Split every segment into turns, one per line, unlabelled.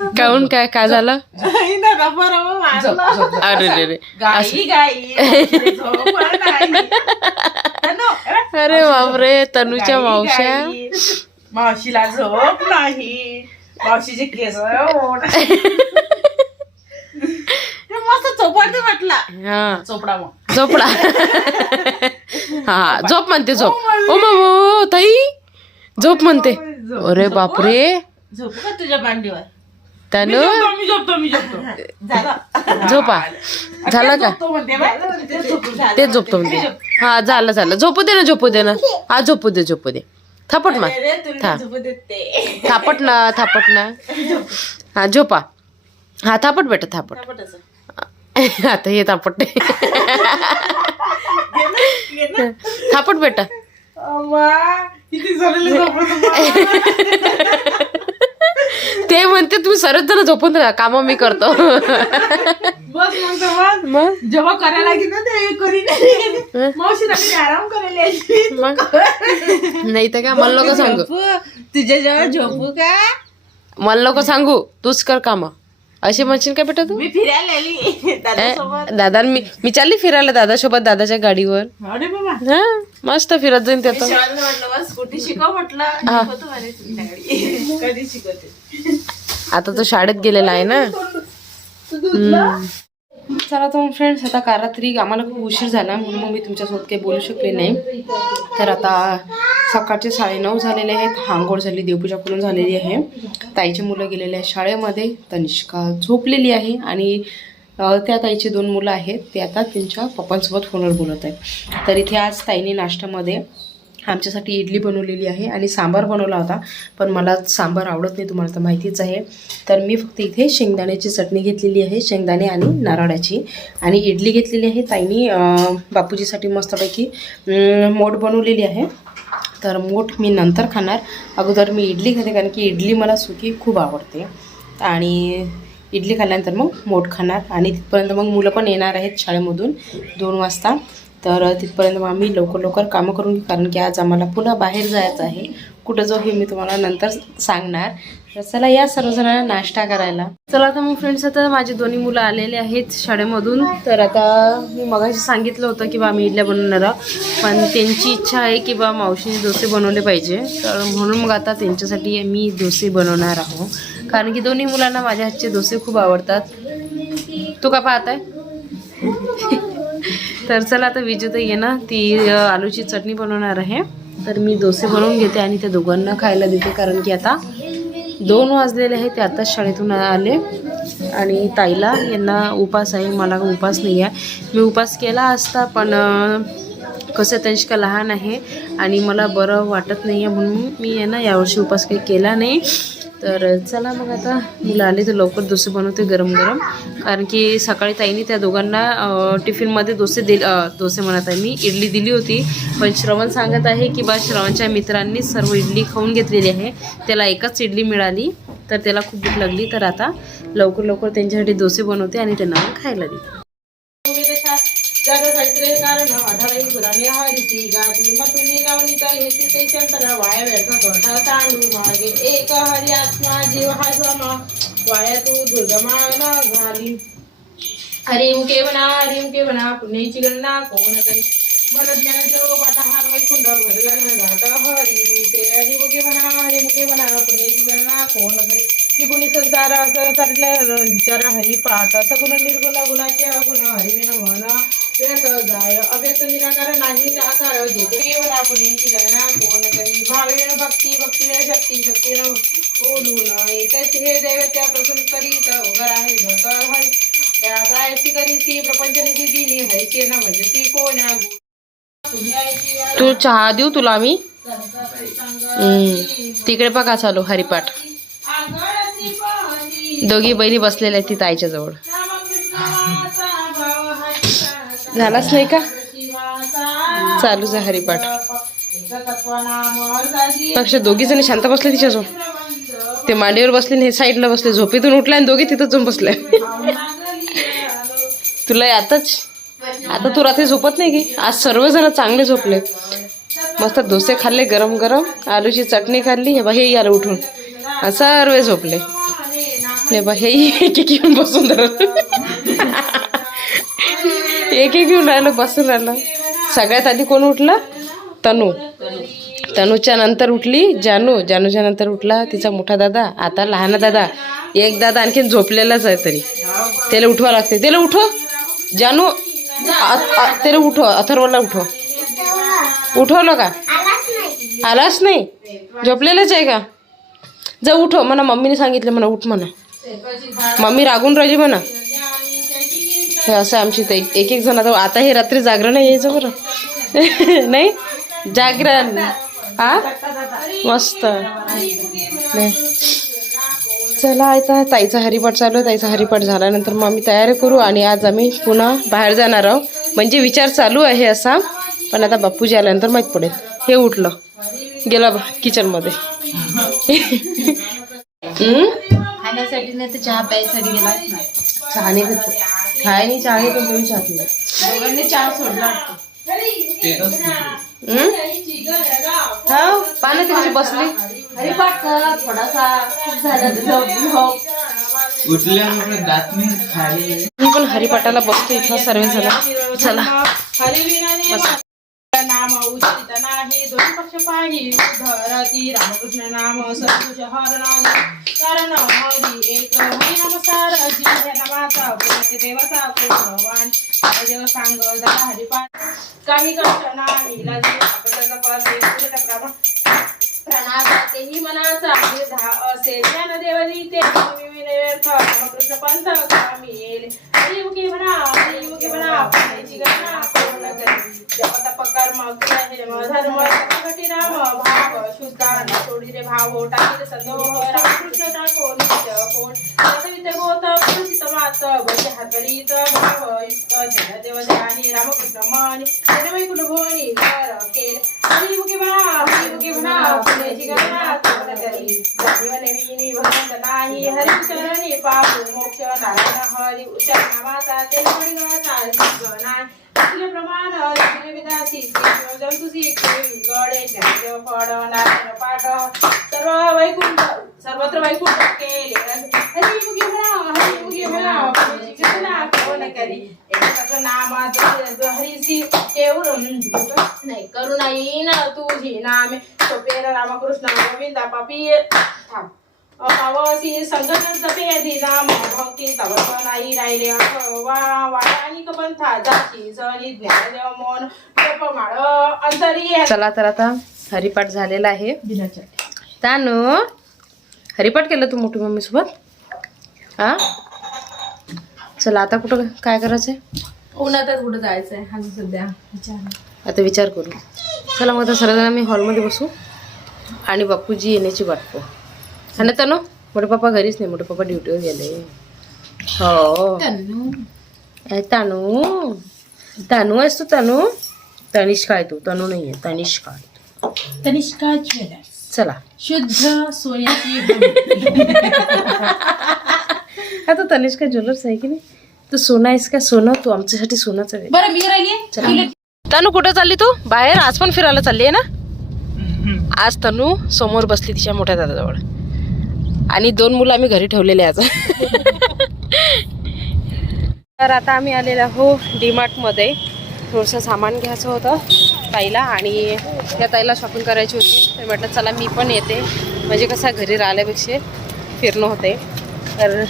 काहून काय काय झालं. अरे रे रे
अरे,
अरे. बापरे तनूच्या मावश्या.
मावशीला झोप नाही. मावशीचे केस मस्त चोपडते म्हटला.
हा.
चोपडा मग.
झोपला हा झोप म्हणते झोप. ओ मामो ताई. झोप म्हणते. अरे बापरे.
झोपू का तुझ्या मांडीवर
तनू?
मी झोपतो मी झोपतो झालं
झोपा. झालं का?
तो
झोपतो म्हणते. हा झालं झालं. झोपू दे ना झोपू दे ना. हा झोपू दे झोपू दे. थापट मार थापट ना थापट ना. हा झोपा. हा थापट बेटा थापट. आता हे थापट. थापट बेटा.
किती झालेले
ते म्हणते तुम्ही सर्वच जण झोपून राहा काम मी करतो.
बस मग तर बस.
मग?
जेव्हा करायला लागेल ना ते करी नाही मावशी रात्री आराम करायला यायची.
मग? नाही तर काय मला लोक सांगू.
झोपू तुझ्या जेव्हा झोपू का?
मला लोक सांगू तूच कर काम. असे म्हणशील काय बेटा तू
मी फिरायला आली दादासोबत
दादा मी मी चालली फिरायला दादासोबत दादाच्या गाडीवर.
अरे बाबा.
हा मस्त फिरत जाईन ते आता.
शिवायला म्हटलं बस स्कूटी शिकव म्हटलं. शिकवतो म्हणे संध्याकाळी. कधी शिकवते?
आता तो शाळेत गेलेला आहे ना. हम्म. चला तर फ्रेंड्स आता काल रात्री आम्हाला खूप उशीर झाला म्हणून मग मी तुमच्यासोबत काही बोलू शकले नाही. तर आता सकाळचे साडेनऊ झालेले आहेत. आंघोळ झाली देवपूजा करून झालेली आहे. ताईची मुलं गेलेले आहेत शाळेमध्ये. तनिष्का झोपलेली आहे आणि त्या ताईची दोन मुलं आहेत. ते आता त्यांच्या पप्पांसोबत फोनवर बोलत आहेत. तर इथे आज ताईने नाश्त्यामध्ये आमच्यासाठी इडली बनवलेली आहे आणि सांबार बनवला होता. पण मला सांबार आवडत नाही तुम्हाला तर माहितीच आहे. तर मी फक्त इथे शेंगदाण्याची चटणी घेतलेली आहे शेंगदाणे आणि नारळाची. आणि इडली घेतलेली आहे. ताईनी बापूजीसाठी मस्तपैकी मोठ मोड बनवलेली आहे. तर मोठ मी नंतर खाणार. अगोदर मी इडली खाते कारण की इडली मला सुकी खूप आवडते. आणि इडली खाल्ल्यानंतर मग मोठ खाणार. आणि तिथपर्यंत मग मुलं पण येणार आहेत शाळेमधून दोन वाजता. तर तिथपर्यंत मग आम्ही लवकर लवकर कामं करून कारण की आज आम्हाला पुन्हा बाहेर जायचं आहे. कुठं जाऊ हे मी तुम्हाला नंतर सांगणार. तर चला या सर्वजणांना नाश्ता करायला. चला आता मग फ्रेंड्स आता माझे दोन्ही मुलं आलेले आहेत शाळेमधून. तर आता मी मगाशी सांगितलं होतं की बा आम्ही इडल्या बनवणार आहोत. पण त्यांची इच्छा आहे की बा मावशीने डोसे बनवले पाहिजे. तर म्हणून मग आता त्यांच्यासाठी मी डोसे बनवणार आहो कारण की दोन्ही मुलांना माझ्या हातचे डोसे खूप आवडतात. तू का पाहत आहे तर चला आता विजेता ये ना ती आलूची चटणी बनवणार आहे. तर मी डोसे बनवून घेते आणि त्या दोघांना खायला देते. कारण की आता दोन वाजलेले आहे ते आताच शाळेतून आले. आणि ताईला यांना उपास आहे मला उपास नाही आहे. मी उपास केला असता पण कसं कसं का लहान आहे आणि मला बरं वाटत नाही आहे म्हणून मी यांना ना यावर्षी उपास काही केला नाही. तर चला मग आता मुलं आले तर लवकर डोसे बनवते गरम गरम. कारण की सकाळी ताईने त्या दोघांना टिफिनमध्ये डोसे दिल डोसे म्हणत आहे मी इडली दिली होती. पण श्रवण सांगत आहे की बा श्रवणच्या मित्रांनी सर्व इडली खाऊन घेतलेली आहे. त्याला एकच इडली मिळाली तर त्याला खूप भूक लागली. तर आता लवकर लवकर त्यांच्यासाठी डोसे बनवते आणि त्यांना खायला देते.
कारण आढळी पुराणे हरिसी गाती. मतुनी गावनी तलेती ते शंकर वाया व्यर्थ तोठा तांडू मागे. एक हरी आत्मा जीव हा समा वाया तू दुर्गमाना घाली हरिम केवना हरिम केवना पुण्याची गणना कोण करी? मन ज्ञानाच्या पाठाहार वैकुंठ भरला घाट हरी. ते हरी मुके म्हणा हरी मुके पुणे पुण्याची गणना कोण करी? त्रिगुणी संसार असं विचार हरी पाठ सगुण निर्गुण गुणाचे गुण हरी म्हणा जाय अव्यक्त निराकार नाही निराकार जेथे केवळ पुण्याची गणना कोण करी भावेण भक्ती भक्ती शक्ती शक्ती बोलून एकच हे दैवत्या प्रसन्न करीत उगर आहे घट हरी त्या जायची करीसी प्रपंच निधी दिली हरिचे न भजती कोण्या गुण पुण्याची
तू चहा देऊ तुला आम्ही तिकडे बघा चालू हरिपाठ. दोघी बहिणी बसलेल्या आहेत ती ताईच्या जवळ. झालाच नाही का? चालूच आहे हरिपाठ. पक्ष दोघी जणी शांत बसले तिच्याजवळ. ते मांडीवर बसले आणि हे साईडला बसले. झोपेतून उठले आणि दोघी तिथं जाऊन बसले. तुला आताच आता तू रात्री झोपत नाही की? आज सर्वजण चांगले झोपले. मस्त डोसे खाल्ले गरम गरम. आलूची चटणी खाल्ली. हे बा हे आलं उठून. सर्व झोपले. हे बा हे एक येऊन बसून राहिलं. एक एक येऊन राहिलं बसून राहिलं. सगळ्यात आधी कोण उठलं? तनू. तनूच्या नंतर उठली जानू. जानूच्या नंतर उठला तिचा मोठा दादा आता लहान दादा. एक दादा आणखीन झोपलेलाच आहे तरी. त्याला उठवा लागते. त्याला उठव. जानू आ- त्याला उठव. अथर्वला उठव. उठवलं का? आलाच नाही. झोपलेलाच आहे का? जा उठव. म्हणा मम्मीने सांगितलं म्हणा उठ म्हणा. मम्मी रागून राहिली म्हणा. हे असं आमची एक एक जण आता आता हे रात्री जागरण यायचं बरं. नाही? जागरण. हा? मस्त. नाही. चला आता ताईचा हरिपाठ चालू आहे. ताईचा हरिपाठ झाल्यानंतर मग आम्ही तयारी करू आणि आज आम्ही पुन्हा बाहेर जाणार आहोत. म्हणजे विचार चालू आहे असा पण आता बाप्पूजी आल्यानंतर माहीत पडेल. हे उठलं. गेला बा किचनमध्ये.
चहा प्यायसाठी गेलाच नाही
चहा नाही घेतो कोणी चहा पितो.
दोघांनी चहा सोडला.
हम्म? हो पानं ती कशी बसली.
अरे पाटकर थोडासा खूप झालं झोप झोप
उठल्यामुळे दात नाही खाली.
मी पण हरिपाठाला बसतो इथं सर्व जण. चला.
नाम उचित नाही दोन पक्ष पाही धरती रामकृष्ण नाम संतोष हर कारण हरी एक हरी नाम सार जीव नामाचा देवाचा भगवान. देव सांग झाला हरिपाठ काही कष्ट नाही लाजे आपण तपासे प्रमाण प्रणाजातेही मनाचा निर्धा असे ज्ञान देवनी ते व्यर्थ रामकृष्ण पंथ कामी येईल. हरिमुखी म्हणा हरिमुखी म्हणा पाण्याची गणना धर्म कटी राम भाव शुद्धान सोडी रे भाव रामकृष्ण टाको नित्य कोण गोत पुरुषित मात बसे हातरीत भाव युक्त जन देव ध्यानी रामकृष्ण मानी जन वैकुंठ कर केल करी. भगवंत नाही. हरी चरणी पाहू मोक्ष नारायण हरी उच्चार नामाचा ते गाचा गणाय असले प्रमाण सर्व वैकुंठ सर्वत्र वैकुंठ केले. हरी मुगी म्हणा हरी मुगी म्हणा करी? नाम नाही करुणा येईन तुझी नामे. सोपेर रामकृष्ण गोविंदा पापी थांब. पावसी संगत जपे दिनाम भक्ती तव नाही राहिले वा पंथा जाती मन अंतरी
चला तर आता हरिपाठ झालेला आहे. तानू हरिपाठ केलं तू मोठी मम्मी सोबत हा? चला आता कुठं काय करायचंय?
उन्हातच कुठं जायचंय? हा सध्या विचार
आता विचार करू. चला मग आता सर्वजण आम्ही हॉलमध्ये बसू. आणि बापूजी येण्याची वाट पाहू. ना तनू मोठे पप्पा घरीच नाही मोठे पप्पा ड्युटीवर गेले. हो. तानू. तानू. आहेस तू तानू? तनिष्का आहे तू? तनू नाही आहे तनिष्का
तनिष्का ज्वेलर्स.
चला.
शुद्ध सोन्याची
आता तनिष्का ज्वेलर्स आहे की नाही? तू सोना आहेस का? सोनं तू आमच्यासाठी सोनाच आहे
बरं मी राहिली
चला. तनू कुठं चालली तू? बाहेर? आज पण फिरायला चालली आहे ना? आज तनू समोर बसली तिच्या मोठ्या दादाजवळ. आणि दोन मुलं आम्ही घरी ठेवलेले आज. तर आता आम्ही आलेलो आहो डीमार्टमध्ये थोडंसं सामान घ्यायचं होतं ताईला आणि त्या ताईला शॉपिंग करायची होती. तर म्हटलं चला मी पण येते. म्हणजे कसं घरी राहिल्यापेक्षा फिरणं होते. तर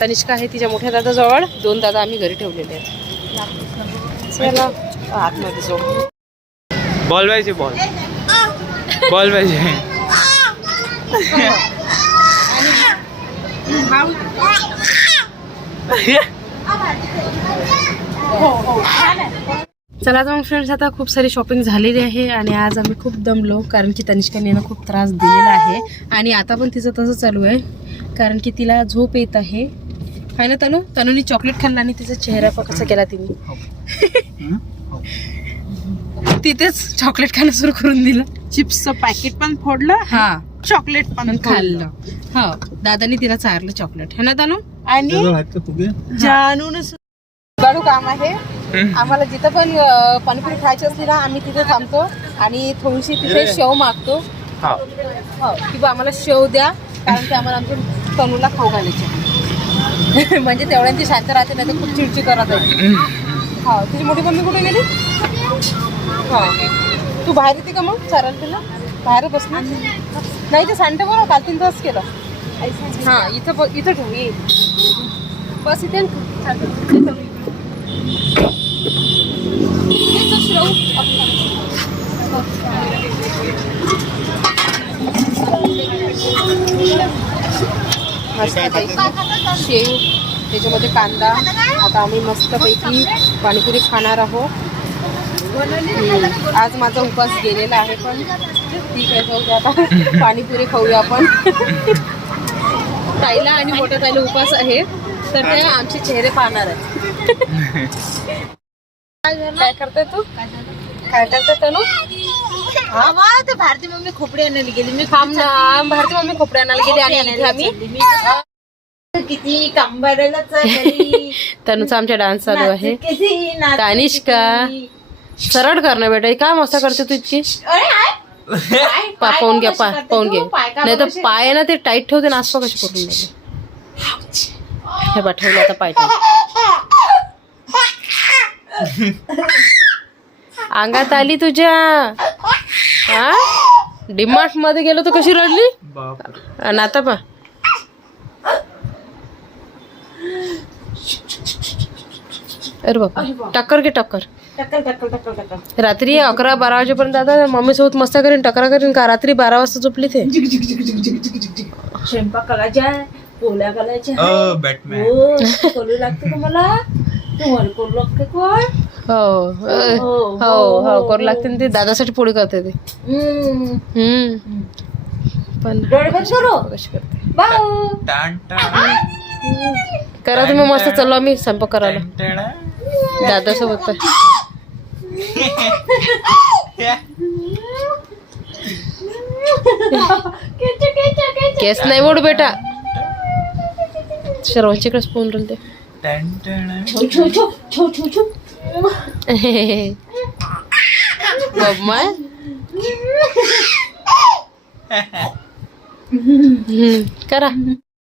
तनिष्का आहे तिच्या मोठ्या दादाजवळ. दोन दादा आम्ही घरी ठेवलेले आहेत. चला आतमध्ये जाऊ.
बॉल पाहिजे बॉल. बॉल पाहिजे.
चला तर मग फ्रेंड्स आता खूप सारी शॉपिंग झालेली आहे आणि आज आम्ही खूप दमलो कारण की तनिष्काने ना खूप त्रास दिलेला आहे. आणि आता पण तिचं तसं चालू आहे कारण की तिला झोप येत आहे. आहे ना तनू? तनूनी चॉकलेट खाल्ला आणि तिचा चेहरा पण कसा केला तिने? तिथेच चॉकलेट खाणं सुरू करून दिलं.
चिप्सचं पॅकेट पण फोडलं
हा.
चॉकलेट पण
खाल्लं. हो दादानी तिला चारलं चॉकलेट है ना तनू?
आणि जानून
गाडू काम आहे. आम्हाला जिथं पण पाणीपुरी खायची असली ना आम्ही तिथे थांबतो आणि थोडीशी तिथे शेव मागतो. हो, की बा आम्हाला शेव द्या कारण की आम्हाला आमच्या तनूला खाऊ घालायचे म्हणजे तेवढ्यांची शांत राहते नाही तर खूप चिडचिड करत आहे. हा तुझी मोठी मम्मी कुठे गेली? हा. तू बाहेर येते का मग चारायला तिला? बाहेर बसणार नाही ते सांगते बरं काल तीन तास केलं. हा इथं बघ इथं ठेवू ये. बस इथे शेव त्याच्यामध्ये कांदा. आता आम्ही मस्तपैकी पाणीपुरी खाणार आहोत. आज माझा उपवास गेलेला आहे पण ठीक आहे आता. पाणीपुरी खाऊया आपण. ताईला आणि मोठ्या ताईला उपवास आहे. तर ते आमचे चेहरे पाहणार आहेत. काय करते तू? काय करते तनु
हा वा ते भारती मम्मी खोपडी आणायला गेली. मी
थांब ना भारती मम्मी खोपडे आणायला गेली आणि इथे आम्ही
किती कंबरलाच घरी
तनुचा आमच्या डान्स चालू आहे. तानिष्का सरळ कर ना बेटा काय मस्त करते तू इतकी?
अरे हाय.
पा पाहून घ्या पा पाहून घे नाही तर पाय आहे ना ते टाईट ठेवते ना आसपा कशी राहिले हे बा ठेवलं आता पाय अंगात आली तुझ्या? हा डिमार्ट मध्ये गेलो तर कशी रडली? आणि आता पा अरे बापा टक्कर घे टक्कर. रात्री अकरा बारा वाजेपर्यंत आता मम्मी सोबत मस्त करीन टकरा करीन का रात्री बारा वाजता झोपली ते?
स्वयंपाक करायच्या
अ बॅटमॅन
हो लागते तुम्हाला?
हो अ, हो हो करू लागते ना ते दादासाठी पोळी करते ते. पण
करू?
तुम्ही मस्त चाललो आम्ही स्वयंपाक करायला. दादा सोबत केस नाही मोड बेटा. सर्वांच्याकडेच फोन राहते करा.